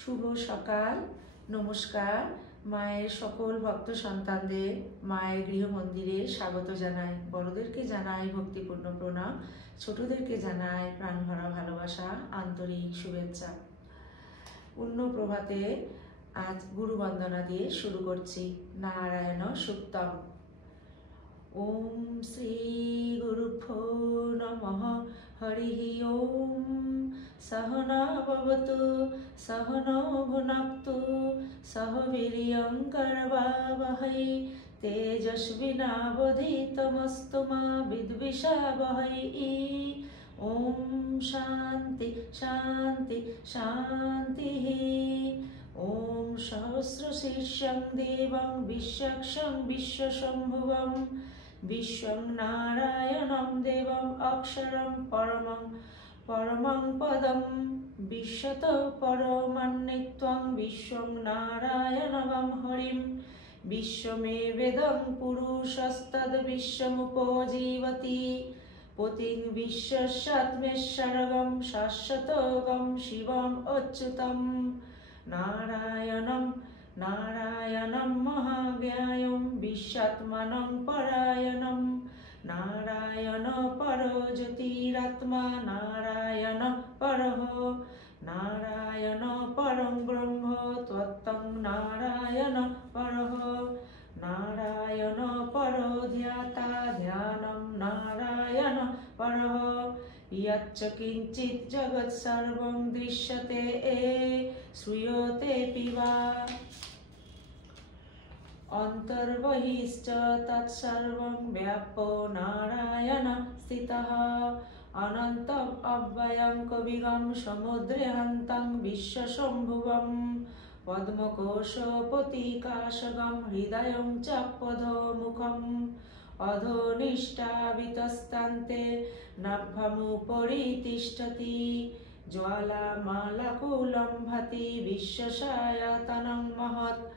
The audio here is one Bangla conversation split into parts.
শুভ সকাল। নমস্কার। মায়ের সকল ভক্ত সন্তানদের মায়ের গৃহ মন্দিরে স্বাগত জানাই। বড়দেরকে জানাই ভক্তিপূর্ণ প্রণাম, ছোটদেরকে জানাই প্রাণ ভরা ভালোবাসা, আন্তরিক শুভেচ্ছা। পূর্ণ প্রভাতে আজ গুরু বন্দনা দিয়ে শুরু করছি। নারায়ণ সুক্তম। ওম শ্রী গুরুভ্যো নমঃ। হরি ওম। সহনা ভবতু সহনৌ ভুনক্তু সহ বীর্যং করবাবহৈ তেজস্বিনাবধীতমস্তু মা বিদ্বিষাবহৈ। ওম শান্তি শান্তি শান্তি। ওম সহস্রশীর্ষং দেবং বিশ্বক্ষং বিশ্বশম্ভুবং বিশ্বং নারায়ণং দেবং অক্ষরং পরমং পদম বিশ্বত পরমান্বিত্বং বিশ্বং নারায়ণং হরিম বিশ্বমেবেদং পুরুষস্তদ বিশ্বমুপজীবতি পতিং বিশ্বস্যাত্মেশ্বরগম শাশ্বতগম শিবম অচ্যুতম নারায়ণং নারায়ণং মহাজ্ঞায়ং বিশ্বাত্মানং পরায়ণং নারায়ণ পরো জ্যোতিরাত্মা নারায়ণ পরঃ নারায়ণ পরং ব্রহ্ম তত্ত্বং নারায়ণ পরঃ নারায়ণ পরো ধ্যাতা ধ্যানং নারায়ণ পরঃ यच्च किञ्चित् जगत् सर्वं दृश्यते श्रूयते वा अन्तर्बहिश्च तत्सर्वं व्याप्तो नारायण स्थितः अनन्तम् अव्ययं कविगं समुद्रहन्तं विश्वशम्भुवं पद्मकोशपतिकाशगं हृदयं च पदमुखम् अधोनिष्ठावितस्तान्ते नाभ्यमुपरि तिष्ठति ज्वालामालाकुलं भाति विश्वसायतनं महत्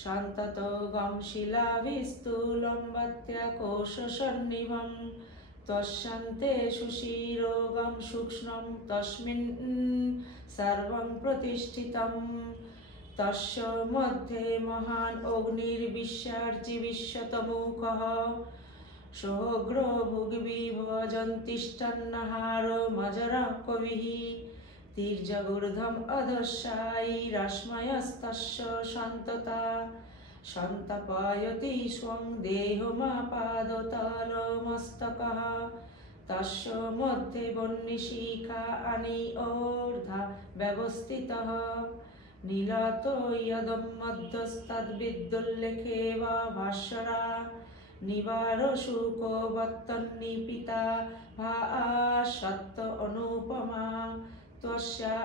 शान्ततोगं शिलाविस्तूलं वत्याकोशसन्निभं तस्यान्ते सुशिरोगं सूक्ष्मं तस्मिन् सर्वं प्रतिष्ठितं तस्य मध्ये महान् अग्निर्विश्यार्चि विश्वतमुखः सोऽग्रो भुग्विभजन्तिष्ठन्नहारो मजरः कविः तीर्जगूर्ध्वम् अधश्चायि रश्मयस्तस्य सन्तता सन्तापयति स्वं देहमापादतलमस्तकः तस्य मध्ये वह्निशिखा अनिर्धा व्यवस्थितः नीलातो यदं मध्यस्तद्विदुल्लेखे वा भास्वरा निवारो शुको वत्तन्निपिता भासत्त अनुपमा त्वस्या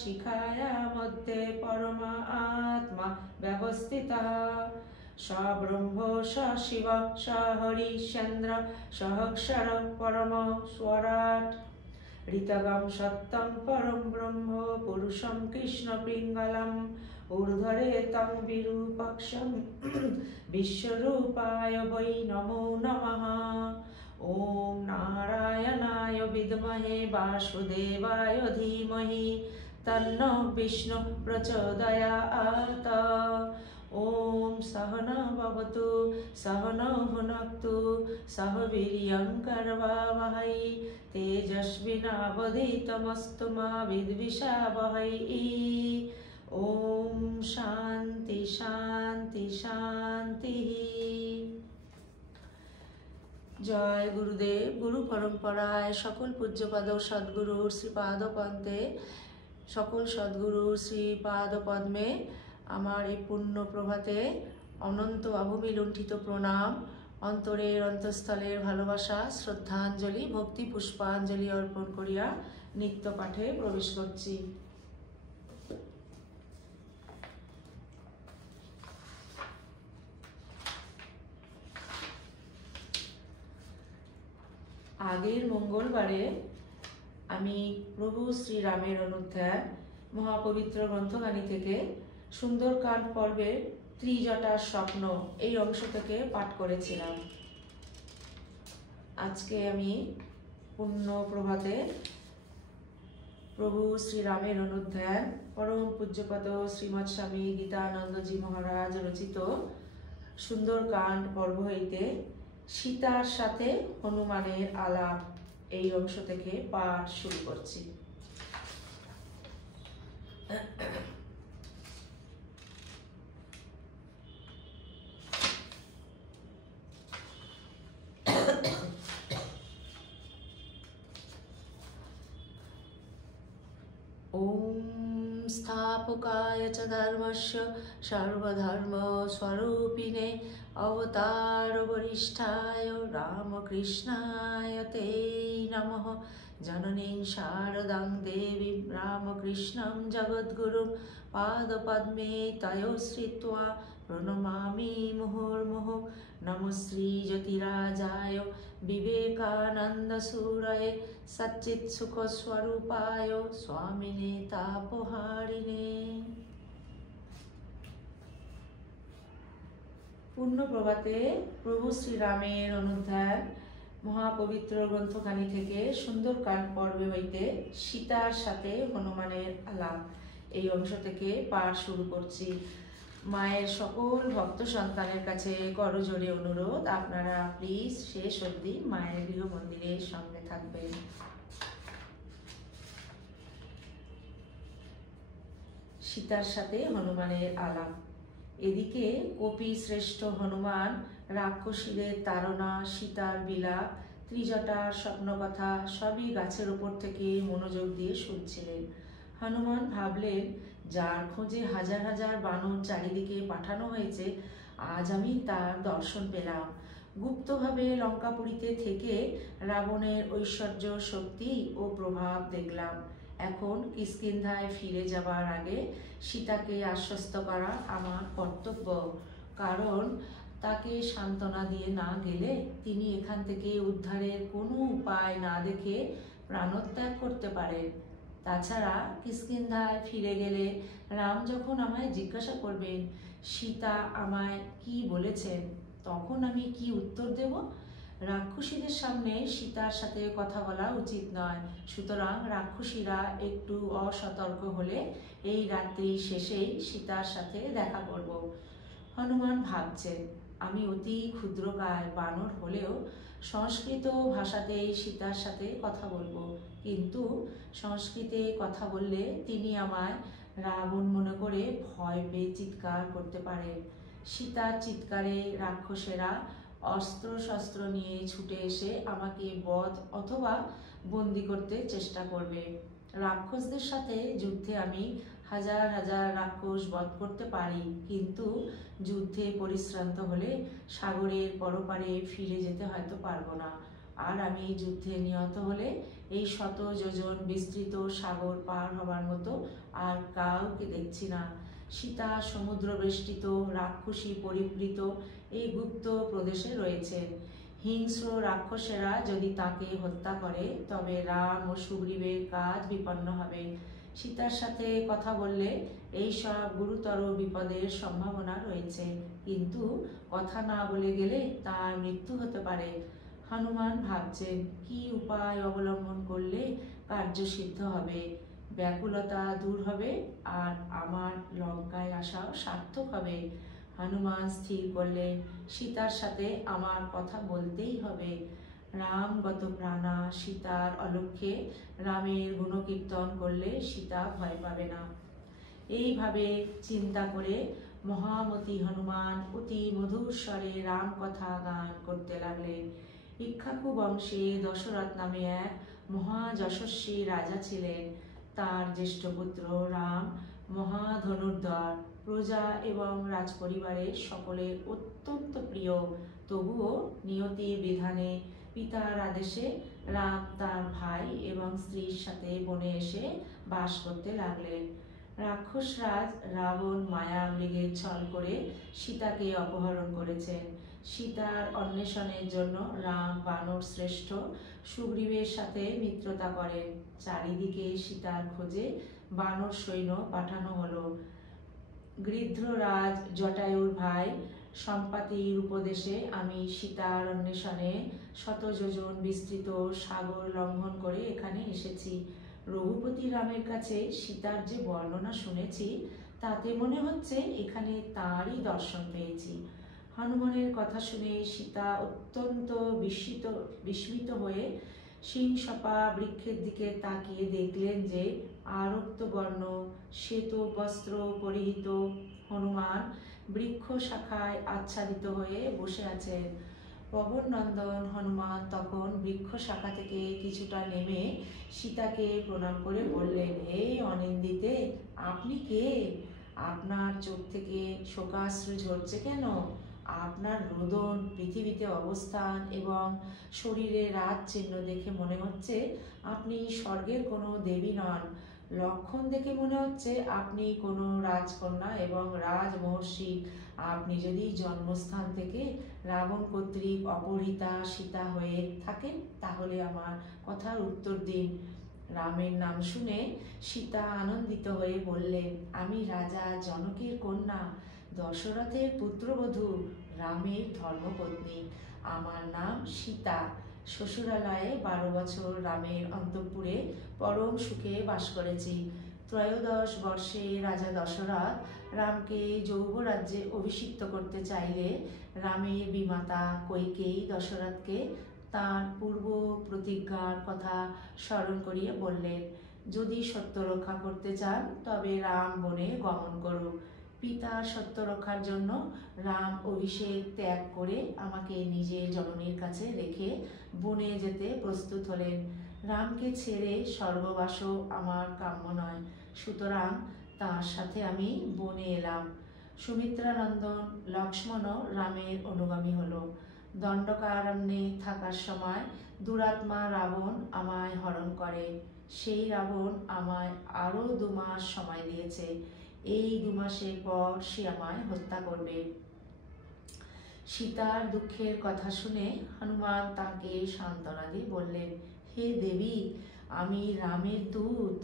शिखाया मध्ये परमा आत्मा व्यवस्थितः स ब्रह्म स शिव स हरिश्चन्द्र सहक्षर परम स्वराट् ऋतगं सत्यं परं ब्रह्म पुरुषं कृष्णपिङ्गलम् ऊर्ध्वरेतं विरूपाक्षं विश्वरूपाय वै नमो नमः। ॐ नारायणाय विद्महे वासुदेवाय धीमहि तन्नो विष्णु प्रचोदयात्। ॐ सहना भवतु सहनौ भुनक्तु सह वीर्यं करवावहै तेजस्विनावधीतमस्तु मा विद्विषावहै। ओम शांति शांति शांति। जय गुरुदेव। गुरु परम्पराय सकल पूज्यपाद सद्गुरु श्रीपाद पद्मे सकल सद्गुरु श्रीपाद पद्मे आमार এই পূর্ণ প্রভাতে অনন্ত অভূমি লুণ্ঠিত প্রণাম, অন্তরের অন্তঃস্থলের ভালোবাসা শ্রদ্ধাঞ্জলি ভক্তি পুষ্পাঞ্জলি অর্পণ করিয়া নিত্য পাঠে প্রবেশ করছি। আগের মঙ্গলবারে আমি প্রভু শ্রীরামের অনুধ্যান মহাপবিত্র গ্রন্থবাণী থেকে সুন্দরকাণ্ড পর্বের ত্রিজটার স্বপ্ন এই অংশ থেকে পাঠ করেছিলাম। আজকে আমি পূর্ণ প্রভাতে প্রভু শ্রীরামের অনুধ্যান পরম পূজ্যপদ শ্রীমৎ স্বামী গীতানন্দজি মহারাজ রচিত সুন্দরকাণ্ড পর্ব হইতে সীতার সাথে হনুমানের আলাপ এই অংশ থেকে পাঠ শুরু করছি। ओम स्थापकाय च धर्मस्य सर्वधर्मस्वरूपिणे अवतारवरिष्ठाय रामकृष्णाय ते नमः। जननीं शारदां देवीं रामकृष्णं जगद्गुरुं पादपद्मे तयोश्रित्वा प्रणमामि मुहुर्मुहुः। नमो श्रीज्योतिराजाय विवेकानन्दसूरये सच्चित्सुखस्वरूपाय स्वामिने तापहारिणे। পূর্ণ প্রভাতে প্রভু শ্রীরামের অনুধ্যান মহাপবিত্র গ্রন্থখানি থেকে সুন্দরকাণ্ড পর্বে হইতে সীতার সাথে হনুমানের আলাপ এই অংশ থেকে পাঠ শুরু করছি। মায়ের সকল ভক্ত সন্তানের কাছে করজোড়ে অনুরোধ, আপনারা প্লিজ শেষ অবধি মায়ের গৃহ মন্দিরের সঙ্গে থাকবেন। সীতার সাথে হনুমানের আলাপ। এদিকে কপি শ্রেষ্ঠ হনুমান রাক্ষসীদের তাড়না, সীতার বিলাপ, ত্রিজটার স্বপ্নকথা সবই গাছের উপর থেকে মনোযোগ দিয়ে শুনছিলেন। হনুমান ভাবলেন, যার খোঁজে হাজার হাজার বানর চারিদিকে পাঠানো হয়েছে, আজ আমি তার দর্শন পেলাম। গুপ্তভাবে লঙ্কাপুরীতে থেকে রাবণের ঐশ্বর্য, শক্তি ও প্রভাব দেখলাম। এখন কিষ্কিন্ধায় ফিরে যাবার আগে সীতাকে আশ্বস্ত করা আমার কর্তব্য, কারণ তাকে সান্ত্বনা দিয়ে না গেলে তিনি এখান থেকে উদ্ধারের কোনো উপায় না দেখে প্রাণত্যাগ করতে পারেন। তাছাড়া কিষ্কিন্ধায় ফিরে গেলে রাম যখন আমায় জিজ্ঞাসা করবেন সীতা আমায় কি বলেছেন, তখন আমি কি উত্তর দেব? রাক্ষসীদের সামনে সীতার সাথে কথা বলা উচিত নয়, সুতরাং রাক্ষসীরা একটু অসতর্ক হলে এই রাত্রি শেষেই সীতার সাথে দেখা করব। হনুমান ভাবছেন, আমি অতি ক্ষুদ্রকায় বানর হলেও সংস্কৃত ভাষাতেই সীতার সাথে কথা বলবো, কিন্তু সংস্কৃতে কথা বললে তিনি আমায় রাবণ মনে করে ভয় পেয়ে চিৎকার করতে পারেন। সীতার চিৎকারে রাক্ষসেরা অস্ত্র শস্ত্র নিয়ে ছুটে এসে আমাকে বধ অথবা বন্দি করতে চেষ্টা করবে। রাক্ষসদের সাথে যুদ্ধে আমি হাজার হাজার রাক্ষস বধ করতে পারি, কিন্তু যুদ্ধে পরিশ্রান্ত হলে সাগরের পরপারে ফিরে যেতে হয়তো পারবো না। আর আমি যুদ্ধে নিহত হলে এই শত যোজন বিস্তৃত সাগর পার হবার মতো আর কাউকে দেখছি না। সীতা সমুদ্র বেষ্টিত রাক্ষসী পরিবৃত এই গুপ্ত প্রদেশে রয়েছে। হিংস্র রাক্ষসেরা যদি তাকে হত্যা করে তবে রাম ও সুগ্রীবের কাজ বিপন্ন হবে। সীতার সাথে কথা বললে এই সব গুরুতর বিপদের সম্ভাবনা রয়েছে, কিন্তু কথা না বলে গেলে তার মৃত্যু হতে পারে। হনুমান ভাবছেন, কি উপায় অবলম্বন করলে কার্যসিদ্ধ হবে, ব্যাকুলতা দূর হবে আর আমার লঙ্কায় আসাও সার্থক হবে। হনুমান স্থির করলেন, সীতার সাথে আমার কথা বলতেই হবে। রাম গত প্রাণা, সীতার অলক্ষ্যে রামের গুণকীর্তন করলে সীতা ভয় পাবে না। এইভাবে চিন্তা করে মহামতি হনুমান অতি মধুর স্বরে রাম কথা গান করতে লাগলেন। ইক্ষ্বাকু বংশে দশরথ নামে এক মহাযশস্বী রাজা ছিলেন। তার জ্যেষ্ঠ পুত্র রাম মহাধনুর্ধর, প্রজা এবং রাজপরিবারের সকলের অত্যন্ত প্রিয়। তবুও নিয়তির বিধানে পিতার আদেশে রাম তার ভাই এবং স্ত্রীর সাথে বনে এসে বাস করতে লাগলেন। রাক্ষসরাজ রাবণ মায়া মৃগের ছল করে সীতাকে অপহরণ করেছেন। সীতার অন্বেষণের জন্য রাম বানর শ্রেষ্ঠ সুগ্রীবের সাথে মিত্রতা করেন। চারিদিকে সীতার খোঁজে বানর সৈন্য পাঠানো হলো। গৃধ্ররাজ জটায়ুর ভাই সম্পাতির উপদেশে আমি সীতার অন্বেষণে শত যোজন বিস্তৃত সাগর লঙ্ঘন করে এখানে এসেছি। রঘুপতি রামের কাছে সীতার যে বর্ণনা শুনেছি তাতে মনে হচ্ছে এখানে তাঁরই দর্শন পেয়েছি। হনুমানের কথা শুনে সীতা অত্যন্ত বিস্মিত হয়ে সিংসপা বৃক্ষের দিকে তাকিয়ে দেখলেন যে আরক্ত বর্ণ শ্বেত বস্ত্র পরিহিত হনুমান বৃক্ষ শাখায় আচ্ছাদিত হয়ে বসে আছেন। পবন নন্দন হনুমান তখন বৃক্ষ শাখা থেকে কিছুটা নেমে সীতাকে প্রণাম করে বললেন, এই অনিন্দিতে, আপনি কে? আপনার চোখ থেকে শোকাশ্রু ঝরছে কেন? আপনার রোদন, পৃথিবীতে অবস্থান এবং শরীরে রাজ চিহ্ন দেখে মনে হচ্ছে আপনি স্বর্গের কোনো দেবী নন। লক্ষণ দেখে মনে হচ্ছে আপনি কোনো রাজকন্যা এবং রাজমহর্ষি। আপনি যদি জন্মস্থান থেকে রাবণ কর্তৃক অপহৃতা সীতা হয়ে থাকেন তাহলে আমার কথার উত্তর দিন। রামের নাম শুনে সীতা আনন্দিত হয়ে বললেন, আমি রাজা জনকের কন্যা, দশরথের পুত্রবধূ, রামের ধর্মপত্নী। আমার নাম সীতা। শ্বশুরালয়ে 12 বছর রামের অন্তঃপুরে পরম সুখে বাস করেছি। ত্রয়োদশ বর্ষে রাজা দশরথ রামকে যৌবরাজ্যে অভিষিক্ত করতে চাইলে রামের বিমাতা কইকেয়ী দশরথকে তাঁর পূর্ব প্রতিজ্ঞার কথা স্মরণ করিয়ে বললেন, যদি সত্য রক্ষা করতে চান তবে রাম বনে গমন করুক। পিতার সত্য রক্ষার জন্য রাম অভিষেক ত্যাগ করে আমাকে নিজের জননীর কাছে রেখে বনে যেতে প্রস্তুত হলেন। রামকে ছেড়ে স্বর্গবাস আমার কাম্য নয়, সুতরাং তার সাথে আমি বনে এলাম। সুমিত্রানন্দন লক্ষ্মণও রামের অনুগামী হলো। দণ্ডকারণ্যে থাকার সময় দুরাত্মা রাবণ আমায় হরণ করে। সেই রাবণ আমায় আরও 2 মাস সময় দিয়েছে। এই 2 মাসের পর সে আমায় হত্যা করবে। সীতার দুঃখের কথা শুনে হনুমান তাকে সান্ত্বনা দিয়ে বললেন, হে দেবী, আমি রামের দূত,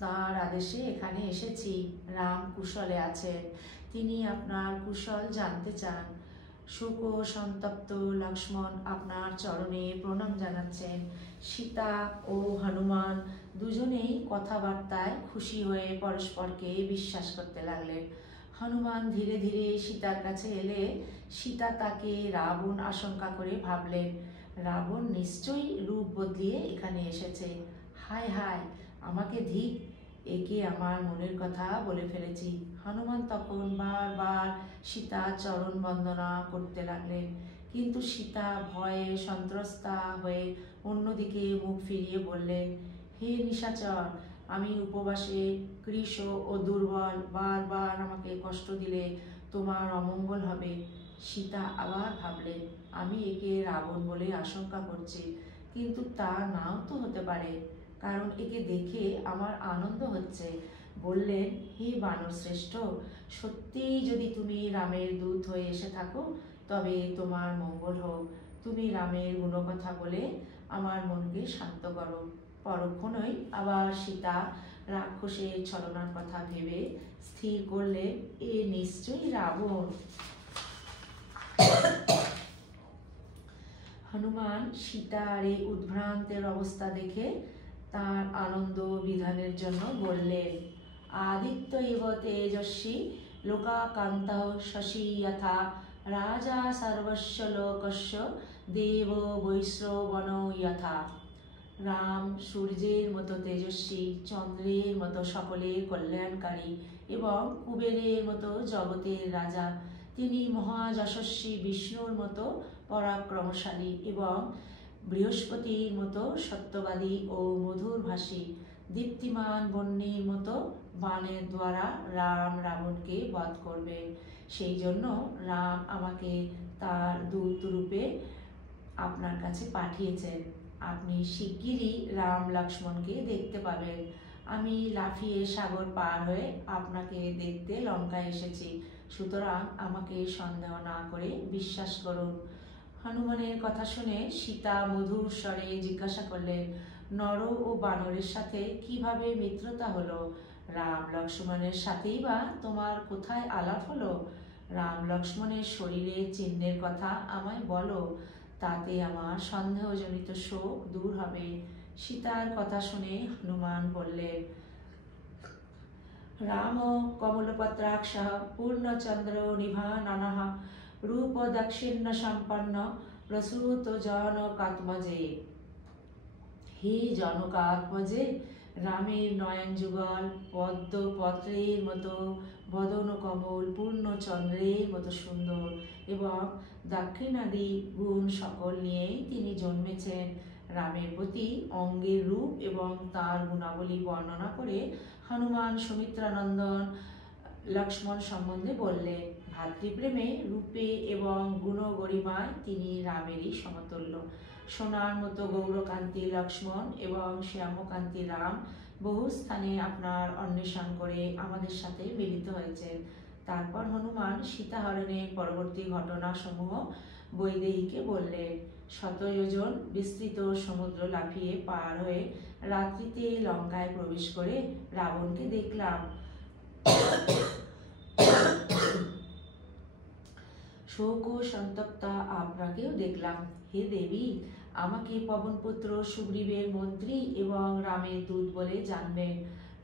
তাঁর আদেশে এখানে এসেছি। রাম কুশলে আছেন, তিনি আপনার কুশল জানতে চান। শোক সন্তপ্ত লক্ষ্মণ আপনার চরণে প্রণাম জানাচ্ছেন। সীতা ও হনুমান দুজনেই কথাবার্তায় খুশি হয়ে পরস্পরকে বিশ্বাস করতে লাগলেন। হনুমান ধীরে ধীরে সীতার কাছে এলে সীতা তাকে রাবণ আশঙ্কা করে ভাবলেন, রাবণ নিশ্চয়ই রূপ বদলিয়ে এখানে এসেছে। হায় হায়, আমাকে ধিক, একে আমার মনের কথা বলে ফেলেছি। হনুমান তখন বারবার সীতার চরণ বন্দনা করতে লাগলেন, কিন্তু সীতা ভয়ে সন্ত্রস্তা হয়ে অন্যদিকে মুখ ফিরিয়ে বললেন, হে নিশাচর, আমি উপবাসে কৃশ ও দুর্বল, বারবার আমাকে কষ্ট দিলে তোমার অমঙ্গল হবে। সীতা আবার ভাবলেন, আমি একে রাবণ বলে আশঙ্কা করছি, কিন্তু তা নাও তো হতে পারে, কারণ একে দেখে আমার আনন্দ হচ্ছে। বললেন, হে বানর শ্রেষ্ঠ, সত্যিই যদি তুমি রামের দূত হয়ে এসে থাকো তবে তোমার মঙ্গল হোক। তুমি রামের গুণকথা বলে আমার মনকে শান্ত করো। পরক্ষণই আবার সীতা রাক্ষসের ছলনার কথা ভেবে স্থির করলে, এ নিশ্চয়ই রাবণ। হনুমান সীতার এই উদ্ভ্রান্তের অবস্থা দেখে তার আনন্দ বিধানের জন্য বললেন, আদিত্য ইব তেজস্বী লোকাকান্ত শশী যথা রাজা সর্বস্ব লোকস্য দেব বৈশ্রবণ যথা। রাম সূর্যের মতো তেজস্বী, চন্দ্রের মতো সকলের কল্যাণকারী এবং কুবেরের মতো জগতের রাজা। তিনি মহাযশস্বী বিষ্ণুর মতো পরাক্রমশালী এবং বৃহস্পতির মতো সত্যবাদী ও মধুরভাষী। দীপ্তিমান বহ্নির মতো বাণের দ্বারা রাম রাবণকে বধ করবেন। সেই জন্য রাম আমাকে তার দূত রূপে আপনার কাছে পাঠিয়েছেন। আপনি শিগগিরই রাম লক্ষ্মণকে দেখতে পাবেন। আমি লাফিয়ে সাগর পার হয়ে আপনাকে দেখতে লঙ্কায় এসেছি, সুতরাং আমাকে সন্দেহ না করে বিশ্বাস করুন। হনুমানের কথা শুনে সীতা মধুর স্বরে জিজ্ঞাসা করলেন, নর ও বানরের সাথে কিভাবে মিত্রতা হলো? রাম লক্ষ্মণের সাথেই বা তোমার কোথায় আলাপ হলো? রাম লক্ষ্মণের শরীরের চিহ্নের কথা আমায় বলো, তাতে আমার সন্দেহজনিত শোক দূর হবে। সীতার কথা শুনে হনুমান বললেন, রাম কমলপত্রাক্ষ পূর্ণচন্দ্র নিভাননঃ রূপ দাক্ষিণ্য সম্পন্ন প্রসূত জনকাত্মজে। হে জনকাত্মজে, রামের নয়ন যুগল পদ্ম পত্রের মতো, বদন কমল পূর্ণচন্দ্রের মতো সুন্দর এবং দাক্ষিণাদি গুণ সকল নিয়েই তিনি জন্মেছেন। রামের প্রতি অঙ্গের রূপ এবং তার গুণাবলী বর্ণনা করে হনুমান সুমিত্রানন্দন লক্ষ্মণ সম্বন্ধে বললেন। ভাতৃপ্রেমে, রূপে এবং গুণগরিমায় তিনি রামেরই সমতুল্য। সোনার মতো গৌরকান্তি লক্ষ্মণ এবং শ্যামকান্তি রাম বহু স্থানে আপনার অন্বেষণ করে আমাদের সাথে মিলিত হয়েছেন। তারপর হনুমান সীতাহরণের পরবর্তী ঘটনাসমূহ বৈদেহীকে বললেন। শতযোজন বিস্তৃত সমুদ্র লাফিয়ে পার হয়ে রাত্রিতে লঙ্কায় প্রবেশ করে রাবণকে দেখলাম। শোক ও সন্তপ্তা আপনাকেও দেখলাম। হে দেবী, আমাকে পবনপুত্র সুগ্রীবের মন্ত্রী এবং রামের দূত বলে জানবেন।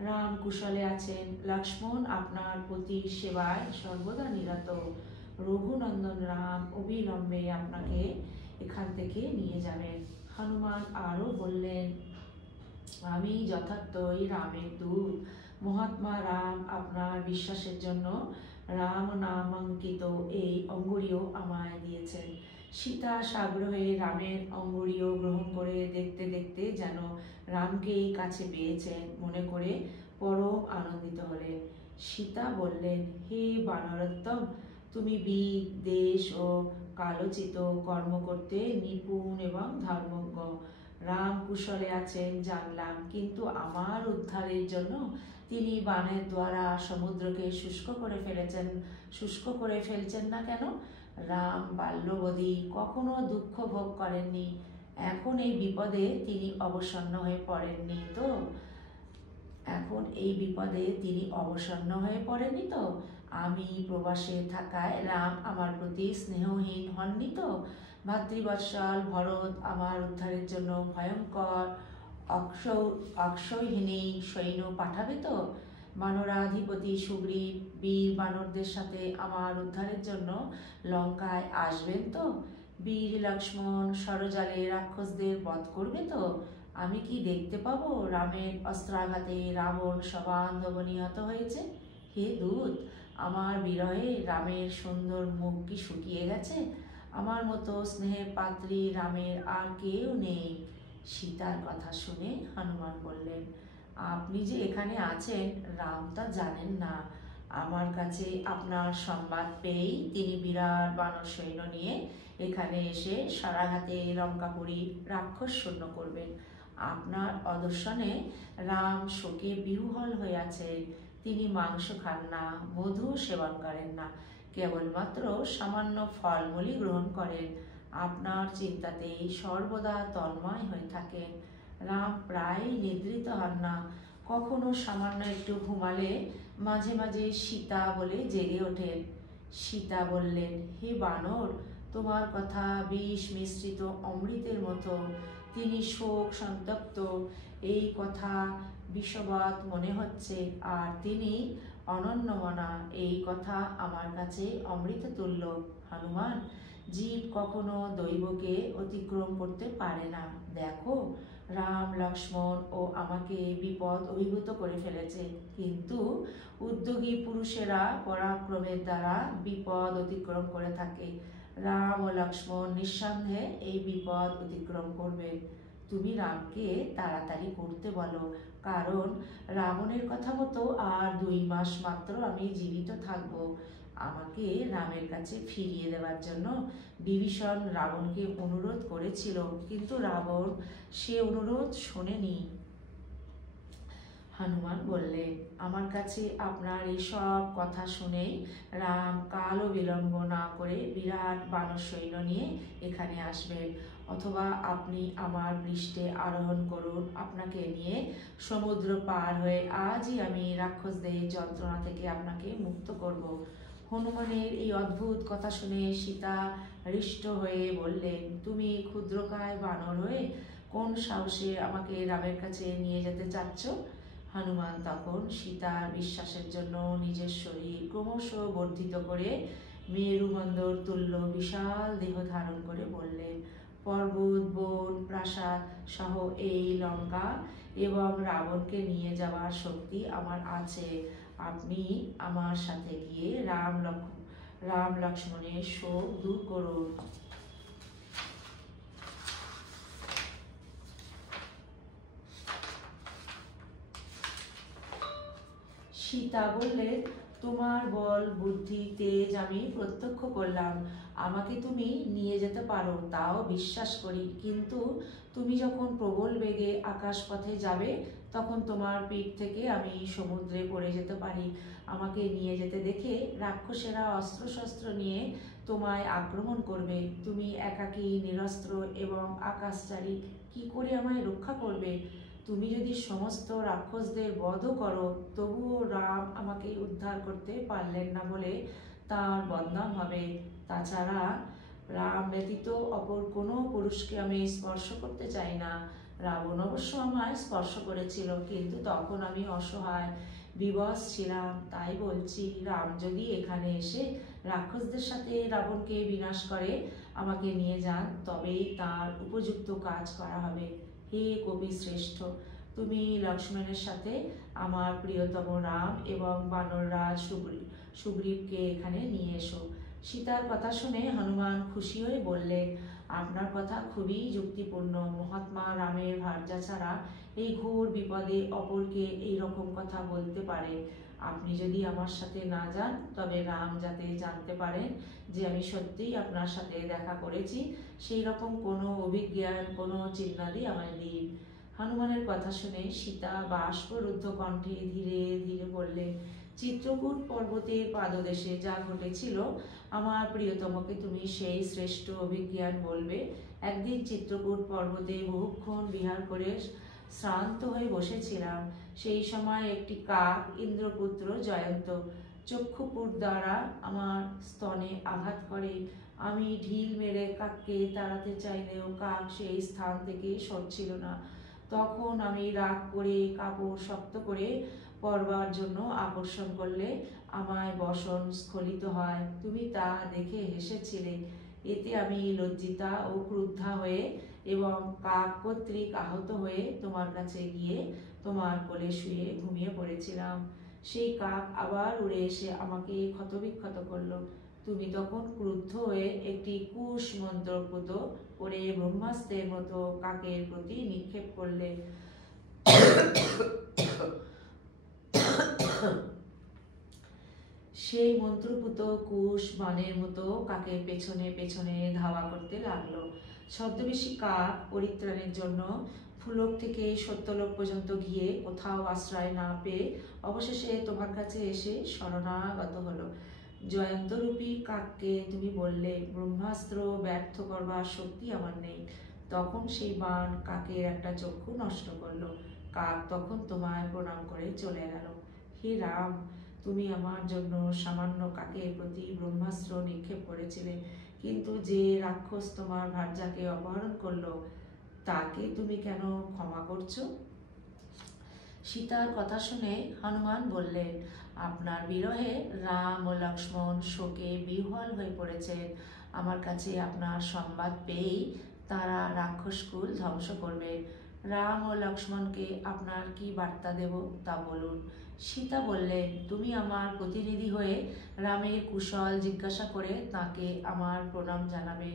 রাম কুশলে আছেন। লক্ষ্মণ আপনার প্রতি সেবায় সর্বদা নিরত। রঘুনন্দন রাম অবিলম্বে আপনাকে এখান থেকে নিয়ে যাবেন। হনুমান আরও বললেন, আমি যথার্থই রামের দূত। মহাত্মা রাম আপনার বিশ্বাসের জন্য রাম নামাঙ্কিত এই অঙ্গুরীয় আমায় দিয়েছেন। সীতা সাগ্রহে রামের অঙ্গুরীয় গ্রহণ করে দেখতে দেখতে যেন রামকেই কাছে পেয়েছেন মনে করে পরম আনন্দিত হলেন। সীতা বললেন, হে বানরোত্তম, তুমি বীর, দেশ ও কালোচিত কর্ম করতে নিপুণ এবং ধর্মজ্ঞ। রাম কুশলে আছেন জানলাম, কিন্তু আমার উদ্ধারের জন্য তিনি বাণের দ্বারা সমুদ্রকে শুষ্ক করে ফেলছেন না কেন? রাম বাল্যবধি কখনো দুঃখ ভোগ করেননি। এখন এই বিপদে তিনি অবসন্ন হয়ে পড়েননি তো? আমি প্রবাসে থাকায় রাম আমার প্রতি স্নেহহীন হননি তো? ভাতৃবৎসল ভরত আমার উদ্ধারের জন্য ভয়ঙ্কর অক্ষয়হিনী সৈন্য পাঠাবে তো? বানরাধিপতি সুগ্রীব বীর বানরদের সাথে আমার উদ্ধারের জন্য লঙ্কায় আসবেন তো? বীর লক্ষ্মণ সরজালে রাক্ষসদের বধ করবে তো? আমি কি দেখতে পাবো রামের অস্ত্রাঘাতে রাবণ সবান্ধব নিহত হয়েছে? হে দূত, আমার বিরহে রামের সুন্দর মুখ কি শুকিয়ে গেছে? আমার মতো স্নেহের পাত্রী রামের আর কেউ নেই। সীতার কথা শুনে হনুমান বললেন, আপনি যে এখানে আছেন রাম তা জানেন না। আমার কাছে আপনার সংবাদ পেয়েই তিনি বিরাট বানর সৈন্য নিয়ে এখানে এসে সারাঘাতে লঙ্কাপুরী রাক্ষস শূন্য করবেন। আপনার অদর্শনে রাম শোকে বিহ্বল হয়ে আছে। তিনি মাংস খান না, মধু সেবন করেন না, কেবলমাত্র সামান্য ফলমূলই গ্রহণ করেন। আপনার চিন্তাতেই সর্বদা তন্ময় হয়ে থাকেন। রাম প্রায় নিদ্রিত হন না। কখনো সামান্য একটু ঘুমালে মাঝে মাঝে সীতা বলে জেগে ওঠেন। সীতা বললেন, হে বানর, তোমার কথা বিষ মিশ্রিত অমৃতের মতো। তিনি শোক সন্তপ্ত, এই কথা বিষবাত মনে হচ্ছে, আর তিনি অনন্যমনা, এই কথা আমার কাছে অমৃত তুল্য। হনুমান, জীব কখনো দৈবকে অতিক্রম করতে পারে না। দেখো, রাম লক্ষ্মণ ও আমাকে বিপদ অভিভূত করে ফেলেছে, কিন্তু উদ্যোগী পুরুষেরা পরাক্রমের দ্বারা বিপদ অতিক্রম করে থাকে। রাম ও লক্ষ্মণ নিঃসন্দেহে এই বিপদ অতিক্রম করবে। তুমি রামকে তাড়াতাড়ি করতে বলো, কারণ রাবণের কথা মতো আর 2 মাস মাত্র আমি জীবিত থাকব। আমাকে রামের কাছে ফিরিয়ে দেওয়ার জন্য বিভীষণ রাবণকে অনুরোধ করেছিল, কিন্তু রাবণ সে অনুরোধ শোনেনি। হনুমান বললেন, আমার কাছে আপনার এসব কথা শুনেই রাম কালও বিলম্ব না করে বিরাট বানর সৈন্য নিয়ে এখানে আসবেন, অথবা আপনি আমার পৃষ্ঠে আরোহণ করুন। আপনাকে নিয়ে সমুদ্র পার হয়ে আজই আমি রাক্ষসদের যন্ত্রণা থেকে আপনাকে মুক্ত করব। হনুমানের এই অদ্ভুত কথা শুনে সীতা হৃষ্ট হয়ে বললেন, তুমি ক্ষুদ্রকায় বানর হয়ে কোন সাহসে আমাকে রামের কাছে নিয়ে যেতে চাচ্ছ? হনুমান তখন সীতার বিশ্বাসের জন্য নিজের শরীর ক্রমশ বর্ধিত করে মেরুবন্দর তুল্য বিশাল দেহ ধারণ করে বললেন, পর্বত, বন, প্রাসাদ সহ এই লঙ্কা এবং রাবণকে নিয়ে যাওয়ার শক্তি আমার আছে। আপনি আমার সাথে গিয়ে রাম লক্ষ্মণের শোক দূর করুন। সীতা বললেন, তোমার বল, বুদ্ধি, তেজ আমি প্রত্যক্ষ করলাম। আমাকে তুমি নিয়ে যেতে পারো, তাও বিশ্বাস করি। কিন্তু তুমি যখন প্রবল বেগে আকাশ পথে যাবে, তখন তোমার পিঠ থেকে আমি সমুদ্রে পড়ে যেতে পারি। আমাকে নিয়ে যেতে দেখে রাক্ষসেরা অস্ত্রশস্ত্র নিয়ে তোমায় আক্রমণ করবে। তুমি একাকী, নিরস্ত্র এবং আকাশচারী, কি করে আমায় রক্ষা করবে? তুমি যদি সমস্ত রাক্ষসদের বধও করো, তবুও রাম আমাকে উদ্ধার করতে পারলেন না বলে তার বদনাম হবে। তাছাড়া রাম ব্যতীত অপর কোনো পুরুষকে আমি স্পর্শ করতে চাই না। রাবণ অবশ্য আমায় স্পর্শ করেছিল, কিন্তু তখন আমি অসহায়, বিবশ ছিলাম। তাই বলছি, রাম যদি এখানে এসে রাক্ষসদের সাথে রাবণকে বিনাশ করে আমাকে নিয়ে যান, তবেই তার উপযুক্ত কাজ করা হবে। হে কবি শ্রেষ্ঠ, তুমি লক্ষ্মণের সাথে আমার প্রিয়তম রাম এবং বানররাজ সুগ্রীবকে এখানে নিয়ে এসো। সীতার কথা শুনে হনুমান খুশি হয়ে বললেন, আপনার কথা খুবই যুক্তিপূর্ণ। মহাত্মা রামের ভার্যা ছাড়া এই ঘোর বিপদে অপরকে এই রকম কথা বলতে পারে। আপনি যদি আমার সাথে না যান, তবে রাম যাতে জানতে পারেন যে আমি সত্যিই আপনার সাথে দেখা করেছি, সেই রকম কোনো অভিজ্ঞান, কোনো চিহ্নাদি আমায় দিন। হনুমানের কথা শুনে সীতা বাষ্পরুদ্ধ কণ্ঠে ধীরে ধীরে বললেন, চিত্রকূট পর্বতের পাদদেশে যা ঘটেছিল, আমার প্রিয়তমকে তুমি সেই শ্রেষ্ঠ অভিজ্ঞান বলবে। একদিন চিত্রকূট পর্বতে বহুক্ষণ বিহার করে শ্রান্ত হয়ে বসেছিলাম। সেই সময় একটি কাক, ইন্দ্রপুত্র জয়ন্ত, চক্ষুপুর দ্বারা আমার স্তনে আঘাত করে। আমি ঢিল মেরে কাককে তাড়াতে চাইলেও কাক সেই স্থান থেকে সরছিল না। তখন আমি রাগ করে কাপড় শক্ত করে পরবার জন্য আকর্ষণ করলে আমায় বসন স্খলিত হয়। তুমি তা দেখে হেসেছিলে। এতে আমি লজ্জিতা ও ক্রুদ্ধা হয়ে এবং কাক কর্তৃক আহত হয়ে তোমার কাছে গিয়ে তোমার কোলে শুয়ে ঘুমিয়ে পড়েছিলাম। সেই কাক আবার উড়ে এসে আমাকে ক্ষতবিক্ষত করলো। তুমি তখন ক্রুদ্ধ হয়ে একটি কুশ মন্ত্রপুত করে ব্রহ্মাস্ত্রের মতো কাকের প্রতি নিক্ষেপ করলে। সেই মন্ত্রপুত কুশ বানের মতো কাকের পেছনে পেছনে ধাওয়া করতে লাগলো। ছদ্মবেশী কাক পরিত্রাণের জন্য ফুলক থেকে সত্যলোক পর্যন্ত গিয়ে কোথাও আশ্রয় না পেয়ে অবশেষে তোমার কাছে এসে শরণাগত হলো। জয়ন্তরূপী কাককে তুমি বললে, ব্রহ্মাস্ত্র ব্যর্থ করবার শক্তি আমার নেই। তখন সেই বাণ কাকের একটা চক্ষু নষ্ট করলো। কাক তখন তোমায় প্রণাম করে চলে গেল। হে রাম, তুমি আমার জন্য সামান্য কাকের প্রতি ব্রহ্মাস্ত্র নিক্ষেপ করেছিলে, কিন্তু যে রাক্ষস তোমার ভার্যাকে অপহরণ করলো, তাকে তুমি কেন ক্ষমা করছো? সীতার কথা শুনে হনুমান বললেন, আপনার বিরহে রাম ও লক্ষ্মণ শোকে বিহ্বল হয়ে পড়েছেন। আমার কাছে আপনার সংবাদ পেয়েই তারা রাক্ষসকুল ধ্বংস করবে। রাম ও লক্ষ্মণকে আপনার কি বার্তা দেব, তা বলুন। সীতা বললেন, তুমি আমার প্রতিনিধি হয়ে রামের কুশল জিজ্ঞাসা করে তাকে আমার প্রণাম জানাবে।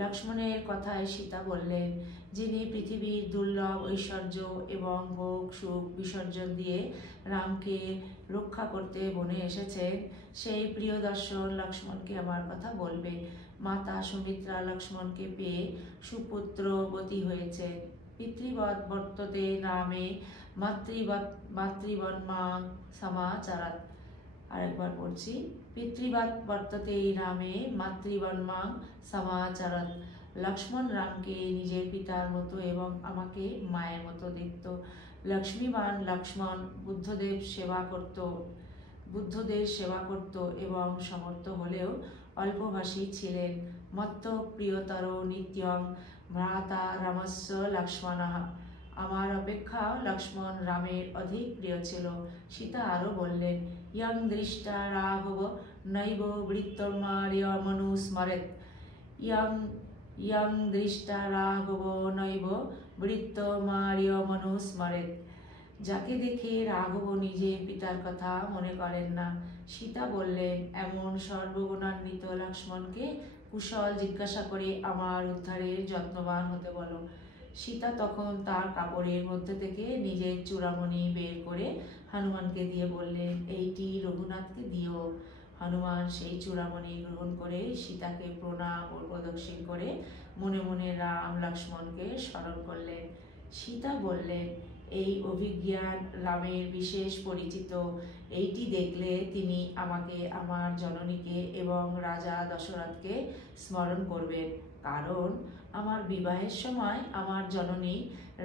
লক্ষ্মণের কথায় সীতা বললেন, যিনি পৃথিবীর দুর্লভ ঐশ্বর্য এবং ভোগ সুখ বিসর্জন দিয়ে রামকে রক্ষা করতে বনে এসেছেন, সেই প্রিয় দর্শন লক্ষ্মণকে আমার কথা বলবে। মাতা সুমিত্রা লক্ষ্মণকে পেয়ে সুপুত্রবতী হয়েছে। পিতৃবৎ বর্ততে রামে মাতৃবন্মাং সমাচারাৎ। আরেকবার পড়ছি, পিতৃবৎ বর্ততে রামে মাতৃবন্মাং সমাচারাৎ। লক্ষ্মণ রামকে নিজের পিতার মতো এবং আমাকে মায়ের মতো দেখত। লক্ষ্মীবান লক্ষ্মণ বুদ্ধদেব সেবা করত এবং সমর্থ হলেও অল্পভাষী ছিলেন। মত্ত প্রিয়তর নিত্যং ভ্রাতা রামস্য লক্ষ্মণঃ। আমার অপেক্ষা লক্ষ্মণ রামের অধিক প্রিয় ছিল। সীতা আরও বললেন, ইয়ং দৃষ্টা রাঘব নৈব বৃত্তমার্যমনুস্মরেৎ। ইয়ং ইয়ং দৃষ্টা রাঘব নৈব বৃত্তমার্যমনুস্মরেৎ। যাকে দেখে রাঘব নিজের পিতার কথা মনে করেন না। সীতা বললেন, এমন সর্বগুণান্বিত লক্ষ্মণকে কুশল জিজ্ঞাসা করে আমার উদ্ধারের যত্নবান হতে বলো। সীতা তখন তার কাপড়ের মধ্যে থেকে নিজের চূড়ামণি বের করে হনুমানকে দিয়ে বললেন, এইটি রঘুনাথকে দিও। হনুমান সেই চূড়ামণি গ্রহণ করে সীতাকে প্রণাম ও প্রদক্ষিণ করে মনে মনে রাম লক্ষ্মণকে স্মরণ করলেন। সীতা বললেন, এই অভিজ্ঞান রামের বিশেষ পরিচিত। এইটি দেখলে তিনি আমাকে, আমার জননীকে এবং রাজা দশরথকে স্মরণ করবেন, কারণ আমার বিবাহের সময় আমার জননী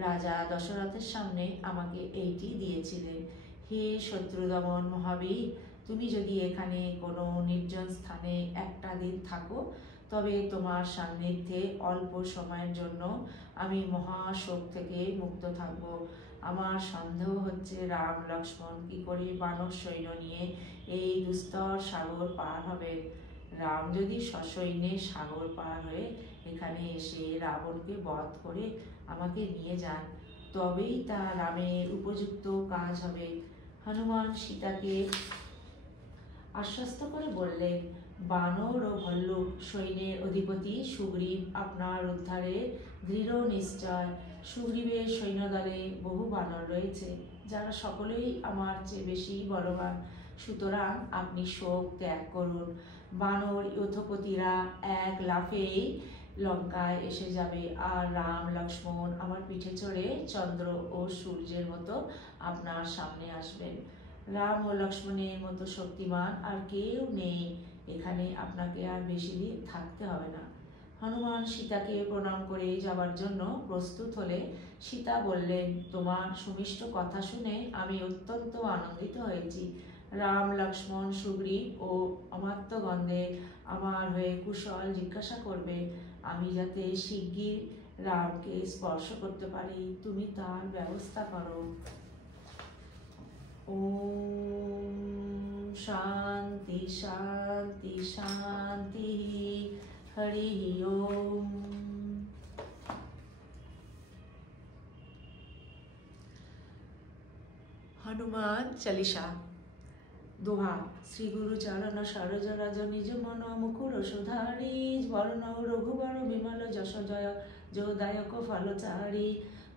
রাজা দশরথের সামনে আমাকে এইটি দিয়েছিলেন। হে শত্রুদমন মহাবীর, তুমি যদি এখানে কোনো নির্জন স্থানে একটা দিন থাকো, তবে তোমার সান্নিধ্যে অল্প সময়ের জন্য আমি মহাশোক থেকে মুক্ত থাকব। আমার সন্দেহ হচ্ছে রাম লক্ষ্মণ কি করে বানর সৈন্য নিয়ে এই দুস্তর সাগর পার হবেন। রাম যদি সসৈন্যে সাগর পার হয়ে এখানে এসে রাবণকে বধ করে আমাকে নিয়ে যান, তবেই তা রামের উপযুক্ত কাজ হবে। হনুমান সীতাকে আশ্বস্ত করে বললেন, বানর ও ভল্লুক সৈন্যের অধিপতি সুগ্রীব আপনার উদ্ধারে দৃঢ় নিশ্চয়। সুগ্রীবের সৈন্যদলে বহু বানর রয়েছে, যারা সকলেই আমার চেয়ে বেশি বলবান। সুতরাং আপনি শোক ত্যাগ করুন। বানর ইউথপতিরা এক লাফেই লঙ্কায় এসে যাবে, আর রাম লক্ষ্মণ আমার পিঠে চড়ে চন্দ্র ও সূর্যের মতো আপনার সামনে আসবেন। রাম ও লক্ষ্মণের মতো শক্তিমান আর কেউ নেই এখানে, আপনাকে আর বেশি দিন থাকতে হবে না। হনুমান সীতাকে প্রণাম করে যাবার জন্য প্রস্তুত হলে সীতা বললেন, তোমার সুমিষ্ট কথা শুনে আমি অত্যন্ত আনন্দিত হয়েছি। রাম লক্ষ্মণ সুগ্রীব ও অমাত্যগণদের আমার হয়ে কুশল জিজ্ঞাসা করবে। আমি যাতে শিগগির রামকে স্পর্শ করতে পারি, তুমি তার ব্যবস্থা করো। ওম শান্তি শান্তি শান্তি। হরি ওম। হনুমান চালিসা। দোহা। শ্রী গুরু চরণ সরোজ রাজ নিজ মন মুকুর সুধারি, বরণ রঘুবর বিমল যশ জয় যোদায়ক ফলচারী,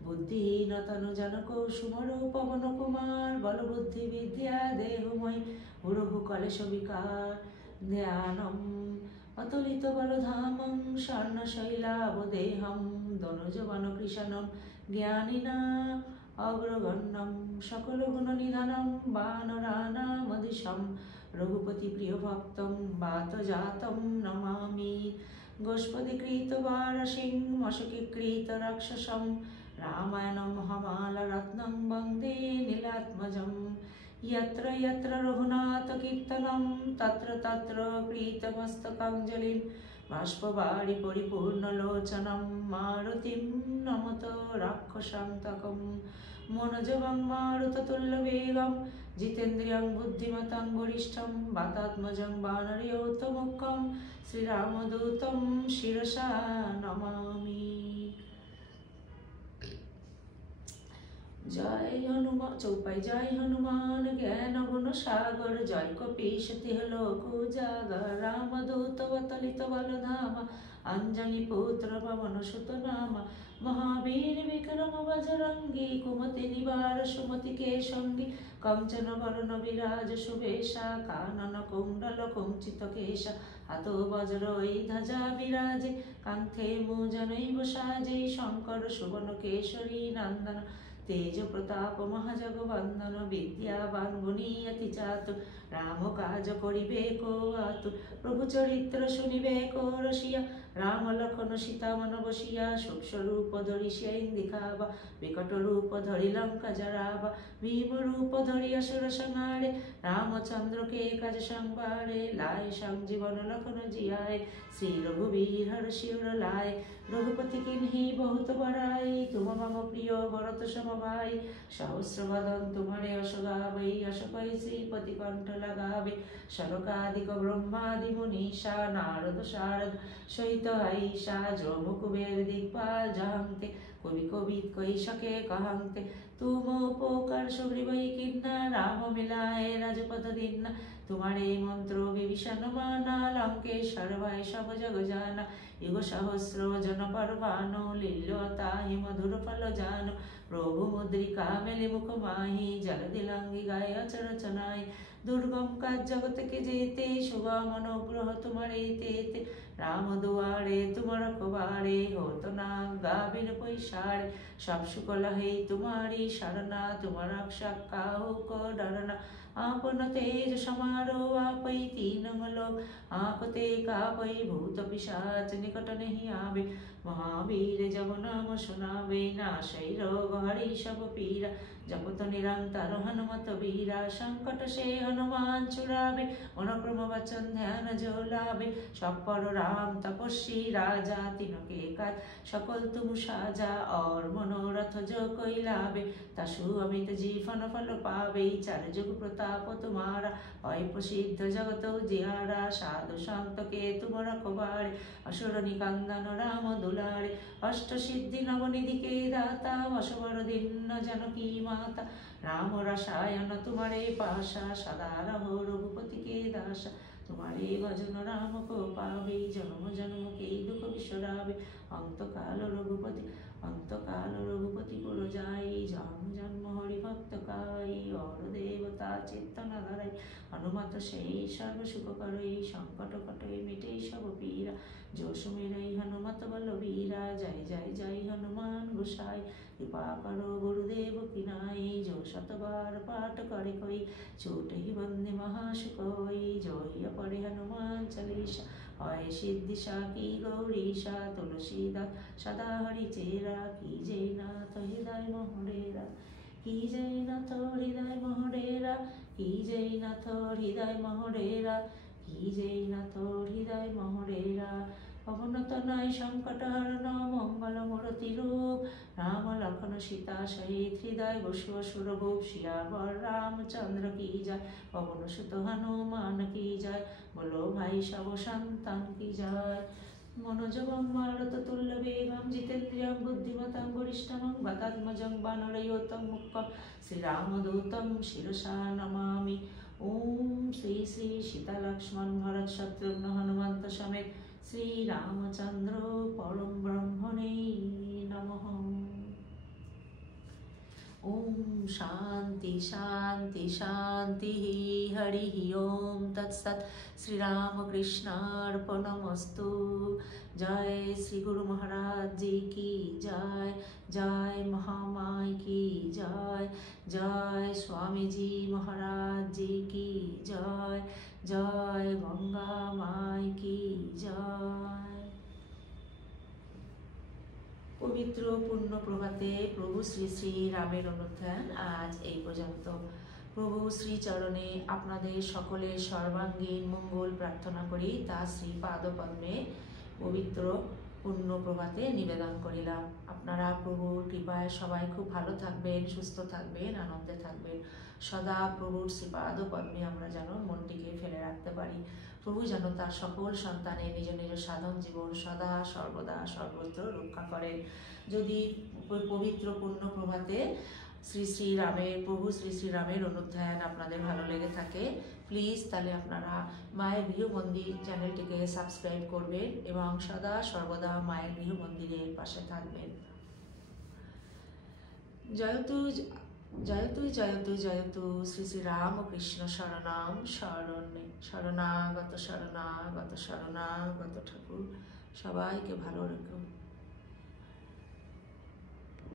বুদ্ধিহীন তনু জনক সুমর পবন কুমার, বল বুদ্ধি বিদ্যা দেহময় হুরহু কলেশ বিকার, ধ্যানম অতুলিত বলধামং স্বর্ণ শৈলাবদেহম, দনুজ বন কৃষণম জ্ঞানিনা অগ্রগণ্যম, সকল গুণ নিধানম বানরানামদিশম, রঘুপতি প্রিয় ভক্তম বাত জাতম নমামি, গোষ্পদীকৃত বারসিং মশকীকৃত রাক্ষসম, রামায়ণম মহামাল রত্নম বন্দে নীলাত্মজম, यत्र यत्र रघुनाथ कीर्तनं तत्र तत्र कृतमस्तकाञ्जलिं, बाष्पवारि परिपूर्णलोचनं मारुतिं नमत राक्षसान्तकं, मनोजवं मारुततुल्यवेगं जितेन्द्रियं बुद्धिमतां वरिष्ठं, वातात्मजं वानरयोतमुखं, श्रीरामदूतं शिरसा नमामि। जय हनुमान चौपाई। जय हनुमान ज्ञान गुण सागर, जय कपीश तिह लोक उजागर, रामदूत अतुलित बल धामा, अंजनी पुत्र पवन सुत नामा, महावीर विक्रम बजरंगी, कुमति निवार सुमति के संगी, कंचन वरण विराज सुवेशा, कानन कुंडल कुंचित केशा, हाथो वज्र ध्वजा विराजे, कांथे मूजनैव साजे, शंकर सुवन केशरी नंदन, তেজ প্রতাপ মহাজগবন্দন বিদ্যাবান গুণী অতি চাতুর রাম কাজ করিবে কো আতুর প্রভু চরিত্র শুনিবে কো রসিয়া রাম লক্ষণ সীতা মন বসিয়া সূক্ষ্ম রূপ ধরি সেই দেখাবা বিকট রূপ ধরি লঙ্কা জরাবা ভীম রূপ ধরি অসুর সংহারে রামচন্দ্রকে কাজ সংবারে লাই সংজীবন লক্ষণ জিয়ায় শ্রী রঘুবীর হর শির লায় রঘুপতি কিन्ही बहुत बड़ाई तुम मम प्रिय भरत सम भाई सहस्र बदन तुम्हारे यश गावै यश पै श्रीपति कंठ लगावे शनकादिक ब्रह्मादि मुनीषा नारद शारद सहित ऐषा द्रोम कुबेर दिक्पाल जहन्ते कवि कवित कहि सके कहन्ते तुम उपकार सुग्रीवै किन्ना राम मिलाए राजपद दीन्ना तुम्हारे मंत्र विभीषण माना लंकेश्वर भय सब जग जाना युग सहस्र जन परवानो लील्यता हि मधुर फल जानो प्रभु मुद्रिका मेले मुख माहि जलधि लांघि गाय अचरचनाय दुर्गम काज जगत के जेते सुगम अनुग्रह तुम्हारे तेते राम दुआरे तुम रखवारे हो तो ना गाबिन पैसारे सब सुख लहे तुम्हारी शरणा तुम रक्षा काहू को डरना आपन तेज समारो आपै तीनों लोक आपते कापै भूत पिशाच निकट नहीं आवे महावीर जब नाम सुनावे नाशै रोग हरि सब पीरा जपत निरंतर हनुमत वीरा संकट से हनुमान छुड़ावे मन क्रम वचन ध्यान जो लावे सब पर राम तपस्वी राजा तिनके काज सकल तुम साजा और मनोरथ जो कोई लावे तसु अमित जीवन फल पावे चार जुग प्रताप तुम्हारा হয় প্রসিদ্ধ জগত জিয়ারা সাধু সন্তকে তুম রখবারে অসুর নিকান্দন রাম দুলারে অষ্ট সিদ্ধি নবনিধিকে দাতা অসবর দীন জানকী মাতা রাম রসায়ন তোমারে পাশা সদা রহ রঘুপতি के दासा तुम्हारे भजन राम को पावे जन्म जन्म के दुख बिसरावे अंतकाल रघुपति पुर जाई जन्म जन्म हरि भक्त काई और देवता चेतन धराई हनुमत से सर्व सुख करई संकट कटई मिटे सब पीरा जो सुमिरै हनुमत बलबीरा जय जय जय हनुमान गोसाई कृपा करो गुरुदेव की नाई जो शतबार पाठ करे कोई छूटे ही बंदे महासुख होई जो ही पढ़े हनुमान चालीसा হয় সিদ্ধি সাকি গৌরীশা তুলসীদাস সদা হরি চেরা কি জয় নাথ হৃদয় মহরেরা কি জয় নাথ হৃদয় মহরেরা কি জয় নাথ হৃদয় মহরেরা কি জয় নাথ হৃদয় মহরেরা অবনত নয় সংকট হরণ মঙ্গল মূরতি রূপ রাম লক্ষণ সীতা সহিত হৃদয় বসু সুরভূপ শিয়াবর রামচন্দ্র কি যায় পবন সুত হনুমান কি যায় বলো ভাই সব সন্তান কি যায় মনোজবং মারত তুল্য বেগম জিতেন্দ্রিয়ং বুদ্ধিমতাং বরিষ্ঠমং বাতাত্মজং বানরয়োতং মুখ্যম শ্রীরামদূতং শিরসা নমামি ওম শ্রী শ্রী সীতা লক্ষ্মণ ভরত শত্রুঘ্ন হনুমন্ত সমেত श्री रामचंद्र परम ब्रह्मणे नमः। ओम शांति शांति शांति हरि ओम तत्सत् श्री रामकृष्णार्पणमस्तु। जय श्री गुरु महाराज जी की जय जय महामाई की जय जय स्वामी जी महाराज जी की जय जय गंगा माई की जय। পবিত্র পূর্ণ প্রভাতে প্রভু শ্রী শ্রী রামের অনুধ্যান আজ এই পর্যন্ত। প্রভু শ্রী চরণে আপনাদের সকলের সর্বাঙ্গীন মঙ্গল প্রার্থনা করি তার শ্রী পাদপদ্মে পবিত্র পূর্ণ প্রভাতে নিবেদন করিলাম। আপনারা প্রভুর কৃপায় সবাই খুব ভালো থাকবেন, সুস্থ থাকবেন, আনন্দে থাকবেন। সদা প্রভুর শ্রীপাদ পদ্মে আমরা যেন মনটিকে ফেলে রাখতে পারি। প্রভু যেন তার সকল সন্তানের নিজ নিজ সাধন জীবন সদা সর্বদা সর্বত্র রক্ষা করেন। যদি পবিত্র পূর্ণ প্রভাতে শ্রী শ্রী রামের প্রভু শ্রী শ্রী রামের অনুধ্যান আপনাদের ভালো লেগে থাকে, প্লিজ তাহলে আপনারা মায়ের গৃহ মন্দির চ্যানেলটিকে সাবস্ক্রাইব করবেন এবং সদা সর্বদা মায়ের গৃহ মন্দিরের পাশে থাকবেন। জয়তু জয়তু জয়তু জয়তু শ্রী শ্রী রামকৃষ্ণ শরণাম শরণে শরণাগত শরণাগত শরণাগত ঠাকুর সবাইকে ভালো রেখো।